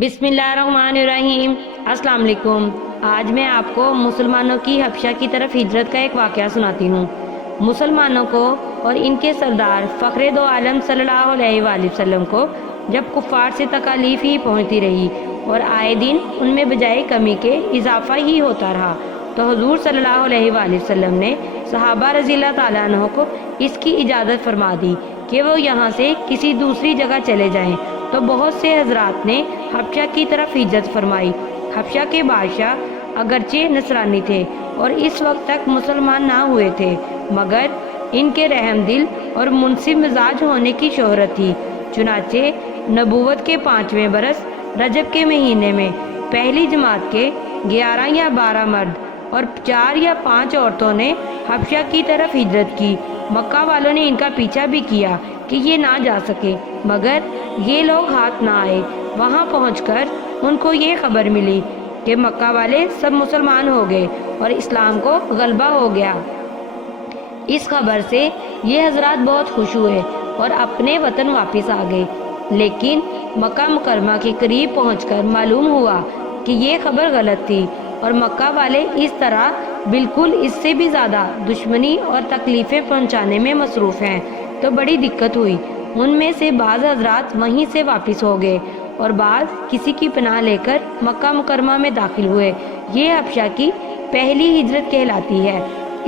بسم اللہ الرحمن الرحیم۔ السلام علیکم۔ آج میں آپ کو مسلمانوں کی حبشہ کی طرف ہجرت کا ایک واقعہ سناتی ہوں۔ مسلمانوں کو اور ان کے سردار فخر دو عالم صلی اللہ علیہ وآلہ وسلم کو جب کفار سے تکالیف ہی پہنچتی رہی اور آئے دن ان میں بجائے کمی کے اضافہ ہی ہوتا رہا، تو حضور صلی اللہ علیہ وآلہ وسلم نے صحابہ رضی اللہ تعالیٰ عنہ کو اس کی اجازت فرما دی کہ وہ یہاں سے کسی دوسری جگہ چلے جائیں، تو بہت سے حضرات نے حبشہ کی طرف ہجرت فرمائی۔ حبشہ کے بادشاہ اگرچہ نصرانی تھے اور اس وقت تک مسلمان نہ ہوئے تھے، مگر ان کے رحم دل اور منصف مزاج ہونے کی شہرت تھی۔ چنانچہ نبوت کے 5ویں برس رجب کے مہینے میں پہلی جماعت کے 11 یا 12 مرد اور 4 یا 5 عورتوں نے حبشہ کی طرف ہجرت کی۔ مکہ والوں نے ان کا پیچھا بھی کیا کہ یہ نہ جا سکے، مگر یہ لوگ ہاتھ نہ آئے۔ وہاں پہنچ کر ان کو یہ خبر ملی کہ مکہ والے سب مسلمان ہو گئے اور اسلام کو غلبہ ہو گیا۔ اس خبر سے یہ حضرات بہت خوش ہوئے اور اپنے وطن واپس آ گئے، لیکن مکہ مکرمہ کے قریب پہنچ کر معلوم ہوا کہ یہ خبر غلط تھی اور مکہ والے اس طرح بالکل اس سے بھی زیادہ دشمنی اور تکلیفیں پہنچانے میں مصروف ہیں، تو بڑی دقت ہوئی۔ ان میں سے بعض حضرات وہیں سے واپس ہو گئے اور بعض کسی کی پناہ لے کر مکہ مکرمہ میں داخل ہوئے۔ یہ حبشہ کی پہلی ہجرت کہلاتی ہے۔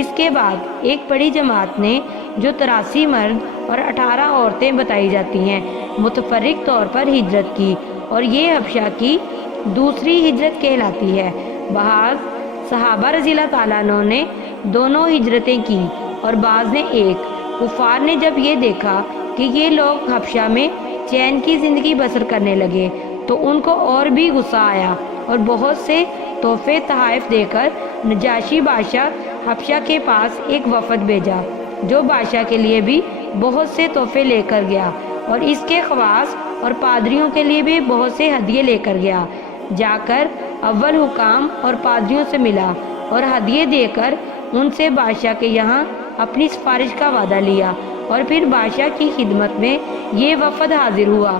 اس کے بعد ایک بڑی جماعت نے، جو 83 مرد اور 18 عورتیں بتائی جاتی ہیں، متفرق طور پر ہجرت کی اور یہ حبشہ کی دوسری ہجرت کہلاتی ہے۔ بعض صحابہ رضی اللہ تعالیٰ عنہ نے دونوں ہجرتیں کی اور بعض نے ایک۔ کفار نے جب یہ دیکھا کہ یہ لوگ حبشہ میں چین کی زندگی بسر کرنے لگے تو ان کو اور بھی غصہ آیا اور بہت سے تحفے تحائف دے کر نجاشی بادشاہ حبشہ کے پاس ایک وفد بھیجا، جو بادشاہ کے لیے بھی بہت سے تحفے لے کر گیا اور اس کے خواص اور پادریوں کے لیے بھی بہت سے ہدیے لے کر گیا۔ جا کر اول حکام اور پادریوں سے ملا اور ہدیے دے کر ان سے بادشاہ کے یہاں اپنی سفارش کا وعدہ لیا، اور پھر بادشاہ کی خدمت میں یہ وفد حاضر ہوا۔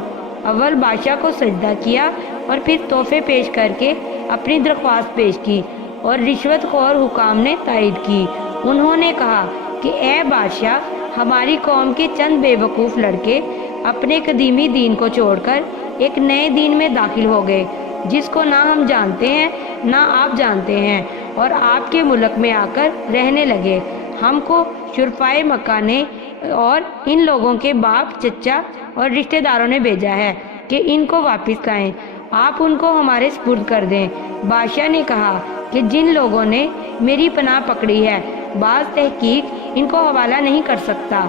اول بادشاہ کو سجدہ کیا اور پھر تحفے پیش کر کے اپنی درخواست پیش کی، اور رشوت خور حکام نے تائید کی۔ انہوں نے کہا کہ اے بادشاہ، ہماری قوم کے چند بے وقوف لڑکے اپنے قدیمی دین کو چھوڑ کر ایک نئے دین میں داخل ہو گئے، جس کو نہ ہم جانتے ہیں نہ آپ جانتے ہیں، اور آپ کے ملک میں آ کر رہنے لگے۔ ہم کو شرفائے مکہ نے اور ان لوگوں کے باپ، چچا اور رشتہ داروں نے بھیجا ہے کہ ان کو واپس لائیں، آپ ان کو ہمارے سپرد کر دیں۔ بادشاہ نے کہا کہ جن لوگوں نے میری پناہ پکڑی ہے، بعض تحقیق ان کو حوالہ نہیں کر سکتا،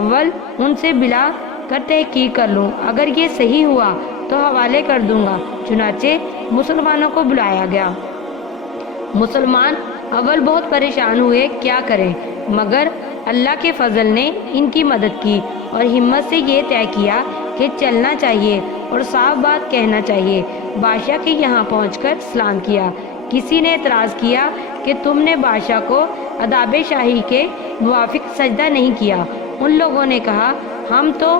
اول ان سے بلا کر تحقیق کر لوں، اگر یہ صحیح ہوا تو حوالے کر دوں گا۔ چنانچہ مسلمانوں کو بلایا گیا۔ مسلمان اول بہت پریشان ہوئے کیا کریں، مگر اللہ کے فضل نے ان کی مدد کی اور ہمت سے یہ طے کیا کہ چلنا چاہیے اور صاف بات کہنا چاہیے۔ بادشاہ کے یہاں پہنچ کر سلام کیا۔ کسی نے اعتراض کیا کہ تم نے بادشاہ کو آداب شاہی کے موافق سجدہ نہیں کیا۔ ان لوگوں نے کہا، ہم تو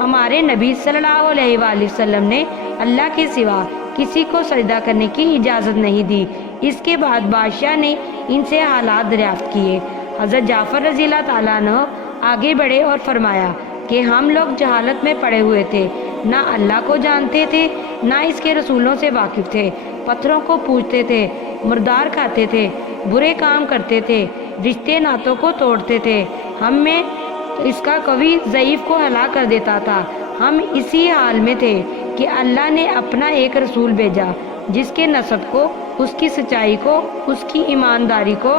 ہمارے نبی صلی اللہ علیہ وآلہ وسلم نے اللہ کے سوا کسی کو سجدہ کرنے کی اجازت نہیں دی۔ اس کے بعد بادشاہ نے ان سے حالات دریافت کیے۔ حضرت جعفر رضی اللہ تعالیٰ عنہ آگے بڑھے اور فرمایا کہ ہم لوگ جہالت میں پڑے ہوئے تھے، نہ اللہ کو جانتے تھے نہ اس کے رسولوں سے واقف تھے، پتھروں کو پوجتے تھے، مردار کھاتے تھے، برے کام کرتے تھے، رشتے ناتوں کو توڑتے تھے، ہم میں اس کا قوی ضعیف کو ہلاک کر دیتا تھا۔ ہم اسی حال میں تھے کہ اللہ نے اپنا ایک رسول بھیجا، جس کے نسب کو، اس کی سچائی کو، اس کی ایمانداری کو،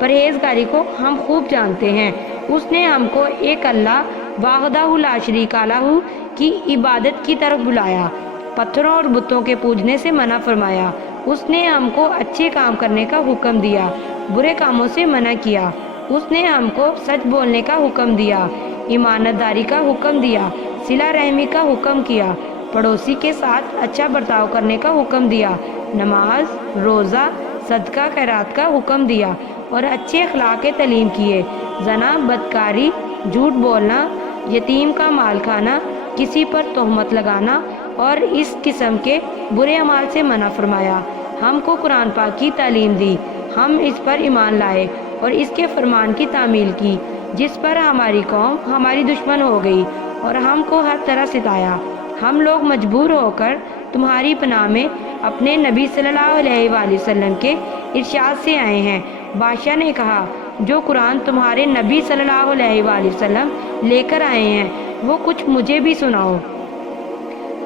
پرہیزگاری کو ہم خوب جانتے ہیں۔ اس نے ہم کو ایک اللہ وحدہ لا شریک لہ کی عبادت کی طرف بلایا، پتھروں اور بتوں کے پوجنے سے منع فرمایا۔ اس نے ہم کو اچھے کام کرنے کا حکم دیا، برے کاموں سے منع کیا۔ اس نے ہم کو سچ بولنے کا حکم دیا، امانت داری کا حکم دیا، صلہ رحمی کا حکم کیا، پڑوسی کے ساتھ اچھا برتاؤ کرنے کا حکم دیا، نماز، روزہ، صدقہ خیرات کا حکم دیا، اور اچھے اخلاق کے تعلیم کیے۔ زنا، بدکاری، جھوٹ بولنا، یتیم کا مال کھانا، کسی پر تہمت لگانا اور اس قسم کے برے اعمال سے منع فرمایا۔ ہم کو قرآن پاک کی تعلیم دی، ہم اس پر ایمان لائے اور اس کے فرمان کی تعمیل کی، جس پر ہماری قوم ہماری دشمن ہو گئی اور ہم کو ہر طرح ستایا۔ ہم لوگ مجبور ہو کر تمہاری پناہ میں اپنے نبی صلی اللہ علیہ وآلہ وسلم کے ارشاد سے آئے ہیں۔ بادشاہ نے کہا، جو قرآن تمہارے نبی صلی اللہ علیہ وآلہ وسلم لے کر آئے ہیں وہ کچھ مجھے بھی سناؤ۔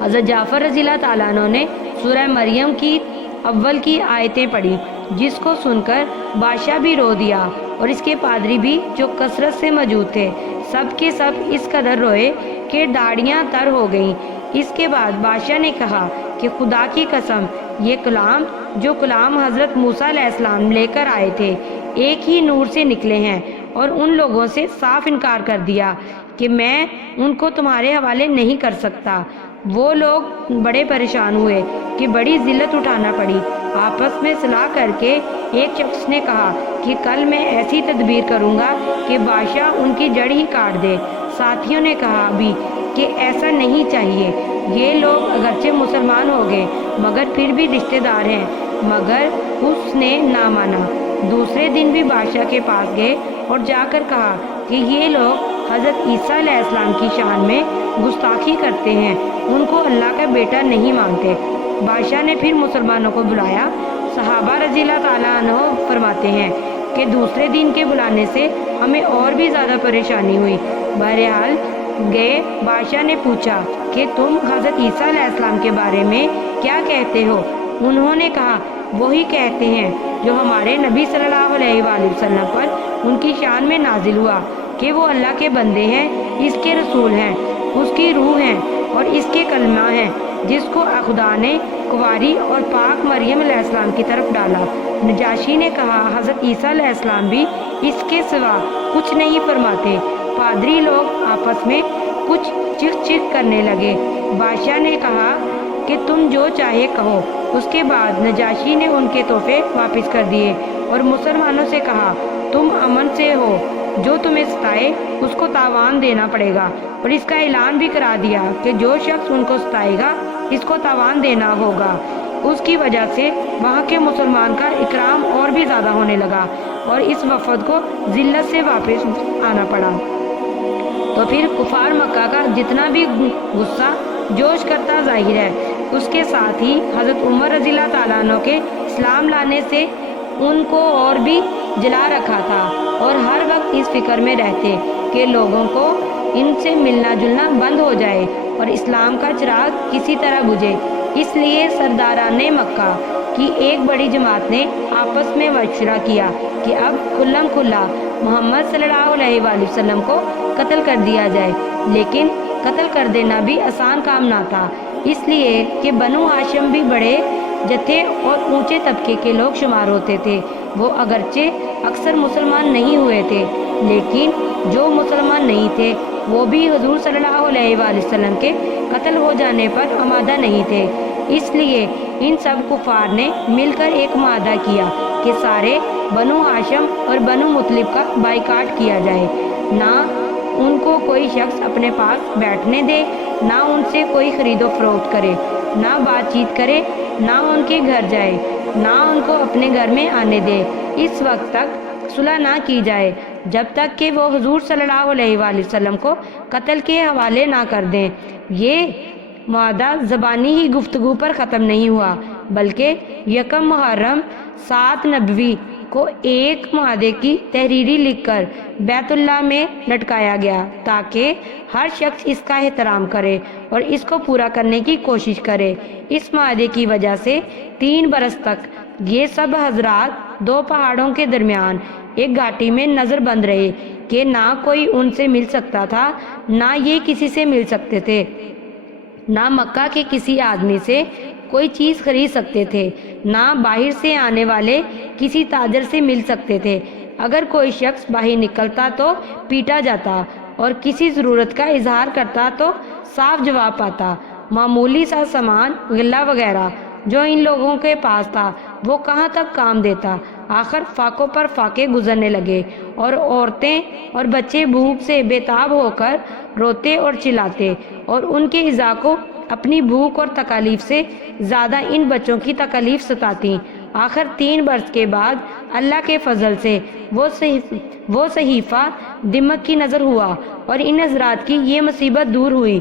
حضرت جعفر رضی اللہ تعالیٰ عنہ نے سورہ مریم کی اول کی آیتیں پڑھی، جس کو سن کر بادشاہ بھی رو دیا اور اس کے پادری بھی جو کثرت سے موجود تھے، سب کے سب اس قدر روئے کہ داڑھیاں تر ہو گئیں۔ اس کے بعد بادشاہ نے کہا کہ خدا کی قسم، یہ کلام جو کلام حضرت موسیٰ علیہ السلام لے کر آئے تھے ایک ہی نور سے نکلے ہیں، اور ان لوگوں سے صاف انکار کر دیا کہ میں ان کو تمہارے حوالے نہیں کر سکتا۔ وہ لوگ بڑے پریشان ہوئے کہ بڑی ذلت اٹھانا پڑی۔ آپس میں صلاح کر کے ایک شخص نے کہا کہ کل میں ایسی تدبیر کروں گا کہ بادشاہ ان کی جڑ ہی کاٹ دے۔ ساتھیوں نے کہا بھی کہ ایسا نہیں چاہیے، یہ لوگ اگرچہ مسلمان ہو گئے مگر پھر بھی رشتہ دار ہیں، مگر اس نے نہ مانا۔ دوسرے دن بھی بادشاہ کے پاس گئے اور جا کر کہا کہ یہ لوگ حضرت عیسیٰ علیہ السلام کی شان میں گستاخی کرتے ہیں، ان کو اللہ کا بیٹا نہیں مانتے۔ بادشاہ نے پھر مسلمانوں کو بلایا۔ صحابہ رضی اللہ تعالیٰ عنہ فرماتے ہیں کہ دوسرے دن کے بلانے سے ہمیں اور بھی زیادہ پریشانی ہوئی۔ بہرحال گئے، بادشاہ نے پوچھا کہ تم حضرت عیسیٰ علیہ السلام کے بارے میں کیا کہتے ہو؟ انہوں نے کہا، وہی کہتے ہیں جو ہمارے نبی صلی اللہ علیہ وآلہ وسلم پر ان کی شان میں نازل ہوا کہ وہ اللہ کے بندے ہیں، اس کے رسول ہیں، اس کی روح ہیں اور اس کے کلمہ ہیں، جس کو خدا نے کنواری اور پاک مریم علیہ السلام کی طرف ڈالا۔ نجاشی نے کہا، حضرت عیسیٰ علیہ السلام بھی اس کے سوا کچھ نہیں فرماتے۔ پادری لوگ آپس میں کچھ چک چک کرنے لگے۔ بادشاہ نے کہا کہ تم جو چاہے کہو۔ اس کے بعد نجاشی نے ان کے تحفے واپس کر دیے اور مسلمانوں سے کہا، تم امن سے ہو، جو تمہیں ستائے اس کو تاوان دینا پڑے گا، اور اس کا اعلان بھی کرا دیا کہ جو شخص ان کو ستائے گا اس کو تاوان دینا ہوگا۔ اس کی وجہ سے وہاں کے مسلمان کا اکرام اور بھی زیادہ ہونے لگا اور اس وفد کو ذلت سے واپس آنا پڑا۔ تو پھر کفار مکہ کا جتنا بھی غصہ جوش کرتا ظاہر ہے، اس کے ساتھ ہی حضرت عمر رضی اللہ تعالیٰ عنہ کے اسلام لانے سے ان کو اور بھی جلا رکھا تھا، اور ہر وقت اس فکر میں رہتے کہ لوگوں کو ان سے ملنا جلنا بند ہو جائے اور اسلام کا چراغ کسی طرح بجھے۔ اس لیے سرداران مکہ کی ایک بڑی جماعت نے آپس میں مشورہ کیا کہ اب کھلم کھلا محمد صلی اللہ علیہ وآلہ وسلم کو قتل کر دیا جائے۔ لیکن قتل کر دینا بھی آسان کام نہ تھا، اس لیے کہ بنو ہاشم بھی بڑے جتھے اور اونچے طبقے کے لوگ شمار ہوتے تھے۔ وہ اگرچہ اکثر مسلمان نہیں ہوئے تھے، لیکن جو مسلمان نہیں تھے وہ بھی حضور صلی اللہ علیہ وآلہ وسلم کے قتل ہو جانے پر آمادہ نہیں تھے۔ اس لیے ان سب کفار نے مل کر ایک معاہدہ کیا کہ سارے بنو ہاشم اور بنو مطلب کا بائیکاٹ کیا جائے، نہ ان کو کوئی شخص اپنے پاس بیٹھنے دے، نہ ان سے کوئی خرید و فروخت کرے، نہ بات چیت کرے، نہ ان کے گھر جائے، نہ ان کو اپنے گھر میں آنے دے، اس وقت تک صلح نہ کی جائے جب تک کہ وہ حضور صلی اللہ علیہ وآلہ وسلم کو قتل کے حوالے نہ کر دیں۔ یہ معاہدہ زبانی ہی گفتگو پر ختم نہیں ہوا، بلکہ یکم محرم 7 نبوی کو ایک معاہدے کی تحریری لکھ کر بیت اللہ میں لٹکایا گیا تاکہ ہر شخص اس کا احترام کرے اور اس کو پورا کرنے کی کوشش کرے۔ اس معاہدے کی وجہ سے 3 برس تک یہ سب حضرات 2 پہاڑوں کے درمیان ایک گھاٹی میں نظر بند رہے کہ نہ کوئی ان سے مل سکتا تھا، نہ یہ کسی سے مل سکتے تھے، نہ مکہ کے کسی آدمی سے کوئی چیز خرید سکتے تھے، نہ باہر سے آنے والے کسی تاجر سے مل سکتے تھے۔ اگر کوئی شخص باہر نکلتا تو پیٹا جاتا اور کسی ضرورت کا اظہار کرتا تو صاف جواب پاتا۔ معمولی سا سامان غلہ وغیرہ جو ان لوگوں کے پاس تھا وہ کہاں تک کام دیتا۔ آخر فاقوں پر فاقے گزرنے لگے اور عورتیں اور بچے بھوک سے بے تاب ہو کر روتے اور چلاتے اور ان کے اعضاء کو اپنی بھوک اور تکالیف سے زیادہ ان بچوں کی تکالیف ستاتی۔ آخر 3 برس کے بعد اللہ کے فضل سے وہ صحیفہ دمشق کی نظر ہوا اور ان حضرات کی یہ مصیبت دور ہوئی۔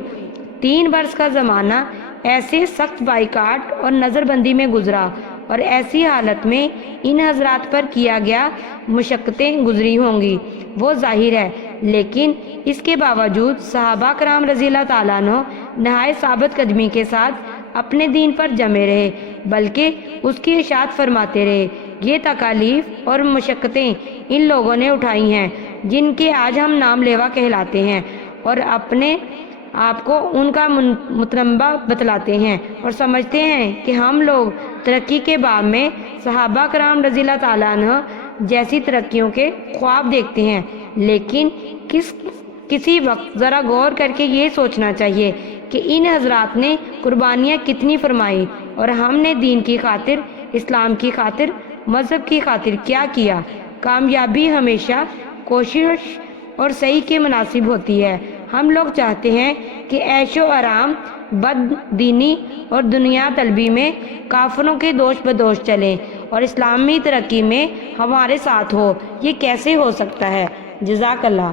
3 برس کا زمانہ ایسے سخت بائیکاٹ اور نظر بندی میں گزرا اور ایسی حالت میں ان حضرات پر کیا گیا مشقتیں گزری ہوں گی وہ ظاہر ہے، لیکن اس کے باوجود صحابہ کرام رضی اللہ تعالیٰ عنہ نہایت ثابت قدمی کے ساتھ اپنے دین پر جمے رہے، بلکہ اس کی اشاعت فرماتے رہے۔ یہ تکالیف اور مشقتیں ان لوگوں نے اٹھائی ہیں جن کے آج ہم نام لیوا کہلاتے ہیں، اور اپنے آپ کو ان کا متنبع بتلاتے ہیں اور سمجھتے ہیں کہ ہم لوگ ترقی کے باب میں صحابہ کرام رضی اللہ تعالیٰ عنہ جیسی ترقیوں کے خواب دیکھتے ہیں، لیکن کسی وقت ذرا غور کر کے یہ سوچنا چاہیے کہ ان حضرات نے قربانیاں کتنی فرمائی اور ہم نے دین کی خاطر، اسلام کی خاطر، مذہب کی خاطر کیا کیا۔ کامیابی ہمیشہ کوشش اور صحیح کے مناسب ہوتی ہے۔ ہم لوگ چاہتے ہیں کہ عیش و آرام، بد دینی اور دنیا طلبی میں کافروں کے دوش بدوش چلیں اور اسلامی ترقی میں ہمارے ساتھ ہو۔ یہ کیسے ہو سکتا ہے؟ جزاک اللہ۔